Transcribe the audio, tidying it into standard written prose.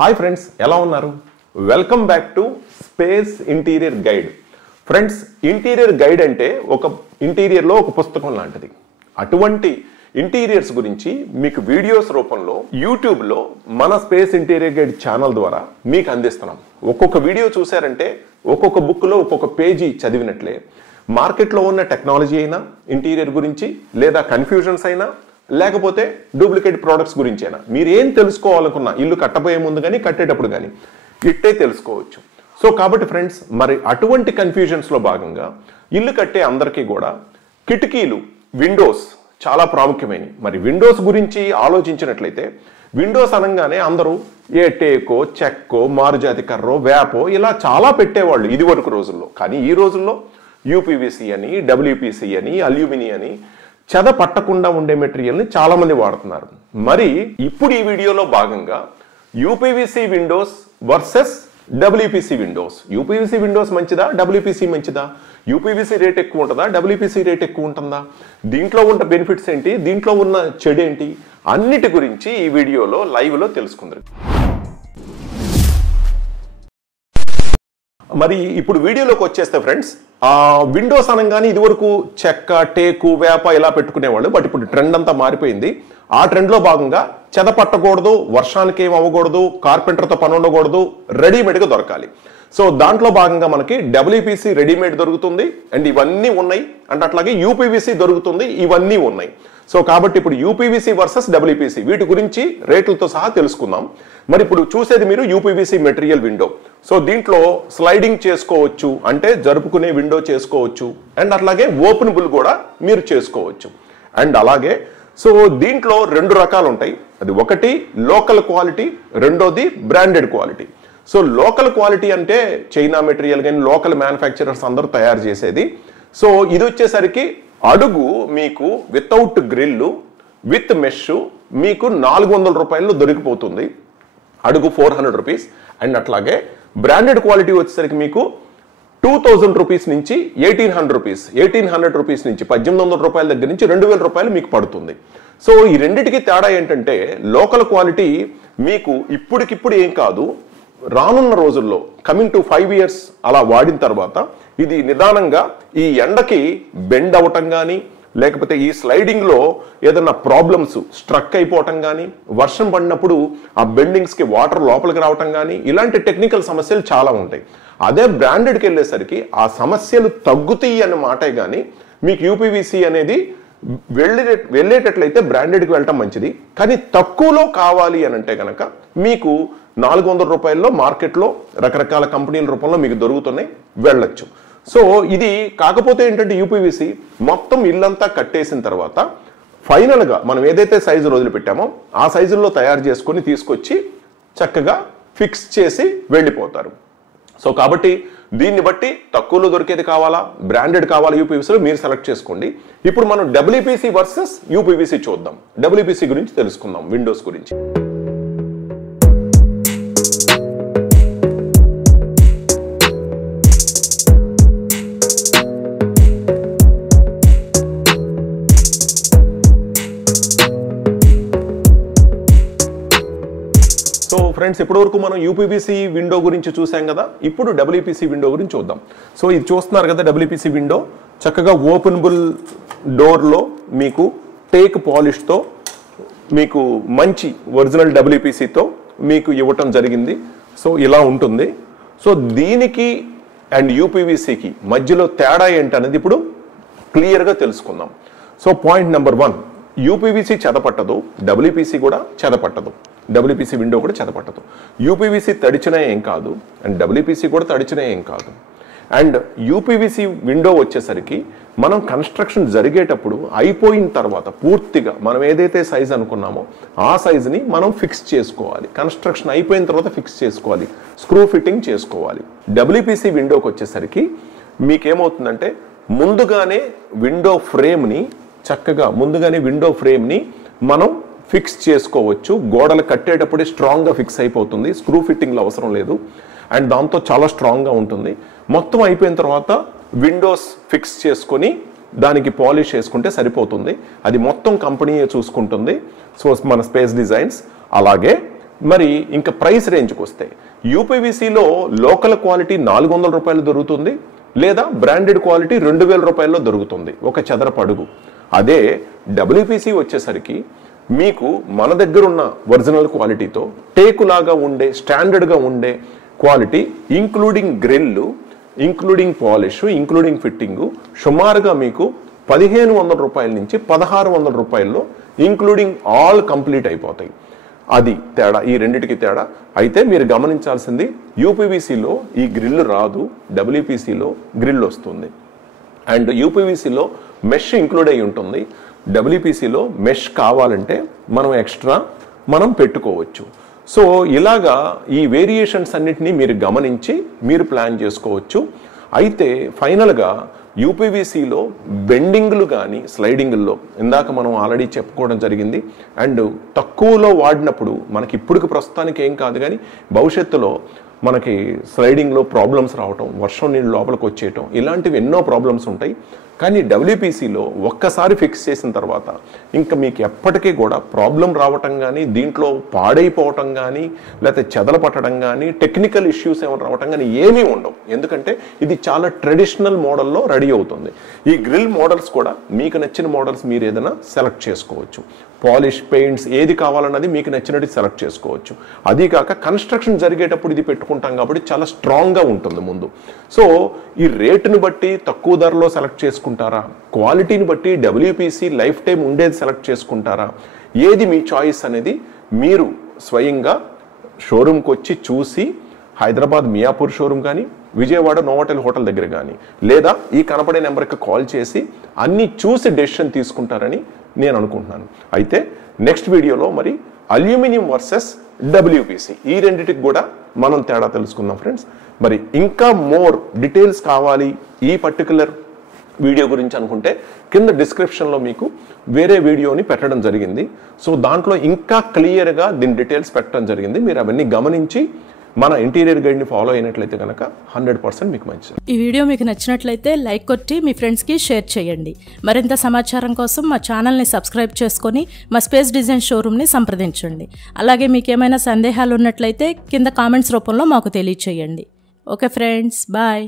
Hi friends, ఎలా ఉన్నారు? Welcome back to space interior guide. Friends, interior guide అంటే ఒక ఇంటీరియర్లో ఒక పుస్తకం లాంటిది. అటువంటి ఇంటీరియర్స్ గురించి మీకు వీడియోస్ రూపంలో యూట్యూబ్లో మన స్పేస్ ఇంటీరియర్ గైడ్ ఛానల్ ద్వారా మీకు అందిస్తున్నాం. ఒక్కొక్క వీడియో చూసారంటే ఒక్కొక్క బుక్లో ఒక్కొక్క పేజీ చదివినట్లే మార్కెట్లో ఉన్న టెక్నాలజీ అయినా, ఇంటీరియర్ గురించి, లేదా కన్ఫ్యూజన్స్ అయినా, లేకపోతే డూప్లికేట్ ప్రోడక్ట్స్ గురించైనా మీరు ఏం తెలుసుకోవాలనుకున్నా ఇల్లు కట్టబోయే ముందు కానీ కట్టేటప్పుడు కానీ ఇట్టే తెలుసుకోవచ్చు. సో కాబట్టి ఫ్రెండ్స్, మరి అటువంటి కన్ఫ్యూజన్స్లో భాగంగా ఇల్లు కట్టే అందరికీ కూడా కిటికీలు, విండోస్ చాలా ప్రాముఖ్యమైనవి. మరి విండోస్ గురించి ఆలోచించినట్లయితే విండోస్ అనగానే అందరూ ఏ టేకో, చెక్కో, మారుజాతి కర్రో, వేపో ఇలా చాలా పెట్టేవాళ్ళు ఇది వరకు రోజుల్లో. కానీ ఈ రోజుల్లో యూపీవీసీ అని, డబ్ల్యూపీసీ అని, అల్యూమినియం అని చెద పట్టకుండా ఉండే మెటీరియల్ని చాలా మంది వాడుతున్నారు. మరి ఇప్పుడు ఈ వీడియోలో భాగంగా UPVC Windows versus WPC Windows. UPVC Windows మంచిదా, డబ్ల్యూపీసీ మంచిదా? యూపీవీసీ రేట్ ఎక్కువ ఉంటుందా, డబ్ల్యూపీసీ రేట్ ఎక్కువ ఉంటుందా? దీంట్లో ఉన్న బెనిఫిట్స్ ఏంటి, దీంట్లో ఉన్న చెడు ఏంటి, అన్నిటి గురించి ఈ వీడియోలో లైవ్లో తెలుసుకుందాం. మరి ఇప్పుడు వీడియోలోకి వచ్చేస్తే ఫ్రెండ్స్, విండోస్ అనగానే ఇదివరకు చెక్క, టేకు, వేప ఇలా పెట్టుకునేవాళ్ళు. బట్ ఇప్పుడు ట్రెండ్ అంతా మారిపోయింది. ఆ ట్రెండ్లో భాగంగా చెద పట్టకూడదు, వర్షానికి ఏం అవ్వకూడదు, కార్పెంటర్తో పని ఉండకూడదు, రెడీమేడ్గా దొరకాలి. సో దాంట్లో భాగంగా మనకి డబ్ల్యూపీసీ రెడీమేడ్ దొరుకుతుంది అండ్ ఇవన్నీ ఉన్నాయి. అండ్ అట్లాగే యూపీవీసీ దొరుకుతుంది, ఇవన్నీ ఉన్నాయి. సో కాబట్టి ఇప్పుడు యూపీవీసీ వర్సెస్ డబ్ల్యూపీసీ వీటి గురించి రేట్లతో సహా తెలుసుకుందాం. మరి ఇప్పుడు చూసేది మీరు యూపీవీసీ మెటీరియల్ విండో. సో దీంట్లో స్లైడింగ్ చేసుకోవచ్చు, అంటే జరుపుకునే విండో చేసుకోవచ్చు. అండ్ అట్లాగే ఓపెనబుల్ కూడా మీరు చేసుకోవచ్చు. అండ్ అలాగే సో దీంట్లో రెండు రకాలు ఉంటాయి. అది ఒకటి లోకల్ క్వాలిటీ, రెండోది branded quality. So local quality అంటే చైనా మెటీరియల్ కానీ లోకల్ మ్యానుఫ్యాక్చరర్స్ అందరూ తయారు చేసేది. సో ఇది వచ్చేసరికి అడుగు మీకు వితౌట్ గ్రిల్ విత్ మెష్ మీకు 400 రూపాయలు దొరికిపోతుంది. అడుగు 400 రూపీస్. అండ్ అట్లాగే బ్రాండెడ్ క్వాలిటీ వచ్చేసరికి మీకు 2000 రూపీస్ నుంచి 1800 రూపీస్, 1800 రూపీస్ నుంచి 1800 రూపాయల దగ్గర నుంచి 2000 రూపాయలు మీకు పడుతుంది. సో ఈ రెండిటికి తేడా ఏంటంటే లోకల్ క్వాలిటీ మీకు ఇప్పటికిప్పుడు ఏం కాదు, రానున్న రోజుల్లో కమింగ్ టు 5 years అలా వాడిన తర్వాత ఇది నిదానంగా ఈ ఎండకి బెండ్ అవటం కానీ, లేకపోతే ఈ స్లైడింగ్లో ఏదైనా ప్రాబ్లమ్స్ స్ట్రక్ అయిపోవటం కానీ, వర్షం పడినప్పుడు ఆ బెండింగ్స్కి వాటర్ లోపలికి రావటం కానీ, ఇలాంటి టెక్నికల్ సమస్యలు చాలా ఉంటాయి. అదే బ్రాండెడ్కి వెళ్ళేసరికి ఆ సమస్యలు తగ్గుతాయి అన్న మాటే కానీ మీకు యూపీవీసీ అనేది వెళ్ళేటట్లయితే బ్రాండెడ్కి వెళ్ళటం మంచిది. కానీ తక్కువలో కావాలి అని అంటే కనుక మీకు 400 రూపాయల్లో మార్కెట్లో రకరకాల కంపెనీల రూపంలో మీకు దొరుకుతున్నాయి, వెళ్ళొచ్చు. సో ఇది కాకపోతే ఏంటంటే యూపీవీసీ మొత్తం ఇల్లంతా కట్టేసిన తర్వాత ఫైనల్గా మనం ఏదైతే సైజు వదిలిపెట్టామో ఆ సైజుల్లో తయారు చేసుకొని తీసుకొచ్చి చక్కగా ఫిక్స్ చేసి వెళ్ళిపోతారు. సో కాబట్టి దీన్ని బట్టి తక్కువలో దొరికేది కావాలా, బ్రాండెడ్ కావాలా యూపీవీసీలో మీరు సెలెక్ట్ చేసుకోండి. ఇప్పుడు మనం డబ్ల్యూపీసీ వర్సెస్ యూపీవీసీ చూద్దాం. డబ్ల్యూపీసీ గురించి తెలుసుకుందాం, విండోస్ గురించి. సో ఫ్రెండ్స్, ఇప్పటివరకు మనం యూపీవీసీ విండో గురించి చూసాం కదా. ఇప్పుడు డబ్ల్యూపీసీ విండో గురించి చూద్దాం. సో ఇది చూస్తున్నారు కదా, డబ్ల్యూపీసీ విండో చక్కగా ఓపెనబుల్ డోర్లో మీకు టేక్ పాలిష్తో మీకు మంచి ఒరిజినల్ డబ్ల్యూపీసీతో మీకు ఇవ్వటం జరిగింది. సో ఇలా ఉంటుంది. సో దీనికి అండ్ యూపీవీసీకి మధ్యలో తేడా ఏంటనేది ఇప్పుడు క్లియర్గా తెలుసుకుందాం. సో పాయింట్ నెంబర్ 1, యూపీవీసీ చెదపట్టదు, డబ్ల్యూపీసీ కూడా చెదపట్టదు. డబ్ల్యూపీసీ విండో కూడా చెదపట్టదు. యూపీవీసీ తడిచినా ఏం కాదు, అండ్ డబ్ల్యూపీసీ కూడా తడిచినా ఏం కాదు. అండ్ యూపీవీసీ విండో వచ్చేసరికి మనం కన్స్ట్రక్షన్ జరిగేటప్పుడు అయిపోయిన తర్వాత పూర్తిగా మనం ఏదైతే సైజ్ అనుకున్నామో ఆ సైజుని మనం ఫిక్స్ చేసుకోవాలి. కన్స్ట్రక్షన్ అయిపోయిన తర్వాత ఫిక్స్ చేసుకోవాలి, స్క్రూ ఫిట్టింగ్ చేసుకోవాలి. డబ్ల్యూపీసీ విండోకి వచ్చేసరికి మీకేమవుతుందంటే ముందుగానే విండో ఫ్రేమ్ని మనం ఫిక్స్ చేసుకోవచ్చు. గోడలు కట్టేటప్పుడే స్ట్రాంగ్గా ఫిక్స్ అయిపోతుంది, స్క్రూ ఫిట్టింగ్లో అవసరం లేదు. అండ్ దాంతో చాలా స్ట్రాంగ్గా ఉంటుంది. మొత్తం అయిపోయిన తర్వాత విండోస్ ఫిక్స్ చేసుకొని దానికి పాలిష్ చేసుకుంటే సరిపోతుంది. అది మొత్తం కంపెనీ చూసుకుంటుంది. సో మన స్పేస్ డిజైన్స్ అలాగే మరి ఇంకా ప్రైస్ రేంజ్కి వస్తే యూపీవీసీలో లోకల్ క్వాలిటీ 400 రూపాయలు దొరుకుతుంది, లేదా బ్రాండెడ్ క్వాలిటీ 2000 రూపాయల్లో దొరుకుతుంది ఒక చదరపు అడుగు. అదే డబ్ల్యూపీసీ వచ్చేసరికి మీకు మన దగ్గర ఉన్న ఒరిజినల్ క్వాలిటీతో టేకులాగా ఉండే స్టాండర్డ్గా ఉండే quality, including grill, including polish, including fitting, సుమారుగా మీకు 1500 రూపాయల నుంచి 1600 రూపాయల్లో ఇంక్లూడింగ్ ఆల్ కంప్లీట్ అయిపోతాయి. అది తేడా, ఈ రెండిటికి తేడా. అయితే మీరు గమనించాల్సింది యూపీవీసీలో ఈ గ్రిల్ రాదు, డబ్ల్యూపీసీలో గ్రిల్ వస్తుంది. అండ్ యూపీవీసీలో మెష్ ఇంక్లూడ్ అయి ఉంటుంది, డబ్ల్యూపీసీలో మెష్ కావాలంటే మనం ఎక్స్ట్రా పెట్టుకోవచ్చు. సో ఇలాగా ఈ వేరియేషన్స్ అన్నిటినీ మీరు గమనించి మీరు ప్లాన్ చేసుకోవచ్చు. అయితే ఫైనల్గా యూపీవీసీలో బెండింగ్లు కానీ స్లైడింగ్ల్లో ఇందాక మనం ఆల్రెడీ చెప్పుకోవడం జరిగింది. అండ్ తక్కువలో వాడినప్పుడు మనకి ఇప్పటికి ప్రస్తుతానికి ఏం కాదు, కానీ భవిష్యత్తులో మనకి స్లైడింగ్లో ప్రాబ్లమ్స్ రావటం, వర్షం నీళ్ళు లోపలికి వచ్చేయటం, ఇలాంటివి ఎన్నో ప్రాబ్లమ్స్ ఉంటాయి. కానీ డబ్ల్యూపీసీలో ఒక్కసారి ఫిక్స్ చేసిన తర్వాత ఇంకా మీకు ఎప్పటికీ కూడా ప్రాబ్లం రావటం కానీ, దీంట్లో పాడైపోవటం కానీ, లేకపోతే చెదల పట్టడం కానీ, టెక్నికల్ ఇష్యూస్ ఏమైనా రావటం కానీ ఏమీ ఉండవు. ఎందుకంటే ఇది చాలా ట్రెడిషనల్ మోడల్లో రెడీ అవుతుంది. ఈ గ్రిల్ మోడల్స్ కూడా మీకు నచ్చిన మోడల్స్ మీరు ఏదైనా సెలెక్ట్ చేసుకోవచ్చు. పాలిష్, పెయింట్స్ ఏది కావాలన్నది మీకు నచ్చినట్టు సెలెక్ట్ చేసుకోవచ్చు. అది కాక కన్స్ట్రక్షన్ జరిగేటప్పుడు ఇది పెట్టుకుంటాం కాబట్టి చాలా స్ట్రాంగ్గా ఉంటుంది ముందు. సో ఈ రేటుని బట్టి తక్కువ ధరలో సెలెక్ట్ చేసుకుంటారా, క్వాలిటీని బట్టి డబ్ల్యూపీసీ లైఫ్ టైం ఉండేది సెలెక్ట్ చేసుకుంటారా, ఏది మీ చాయిస్ అనేది మీరు స్వయంగా షోరూమ్కి వచ్చి చూసి, హైదరాబాద్ మియాపూర్ షోరూమ్ కానీ, విజయవాడ నోవాటెల్ హోటల్ దగ్గర కానీ, లేదా ఈ కనపడే నెంబర్కి కాల్ చేసి అన్నీ చూసి డెసిషన్ తీసుకుంటారని నేను అనుకుంటున్నాను. అయితే నెక్స్ట్ వీడియోలో మరి అల్యూమినియం వర్సెస్ డబ్ల్యూపీసీ ఈ రెండిటికి కూడా మనం తేడా తెలుసుకుందాం ఫ్రెండ్స్. మరి ఇంకా మోర్ డీటెయిల్స్ కావాలి ఈ పర్టికులర్ వీడియో గురించి అనుకుంటే కింద డిస్క్రిప్షన్లో మీకు వేరే వీడియోని పెట్టడం జరిగింది. సో దాంట్లో ఇంకా క్లియర్గా దీని డీటెయిల్స్ పెట్టడం జరిగింది. మీరు అవన్నీ గమనించి మన ఇంటీరియర్ గైడ్ని ఫాలో అయినట్లయితే కనుక 100% మీకు మంచిది. ఈ వీడియో మీకు నచ్చినట్లయితే లైక్ కొట్టి మీ ఫ్రెండ్స్కి షేర్ చేయండి. మరింత సమాచారం కోసం మా ఛానల్ని సబ్స్క్రైబ్ చేసుకొని మా స్పేస్ డిజైన్ షోరూమ్ని సంప్రదించండి. అలాగే మీకు ఏమైనా సందేహాలు ఉన్నట్లయితే కింద కామెంట్స్ రూపంలో మాకు తెలియచేయండి. Okay friends, bye.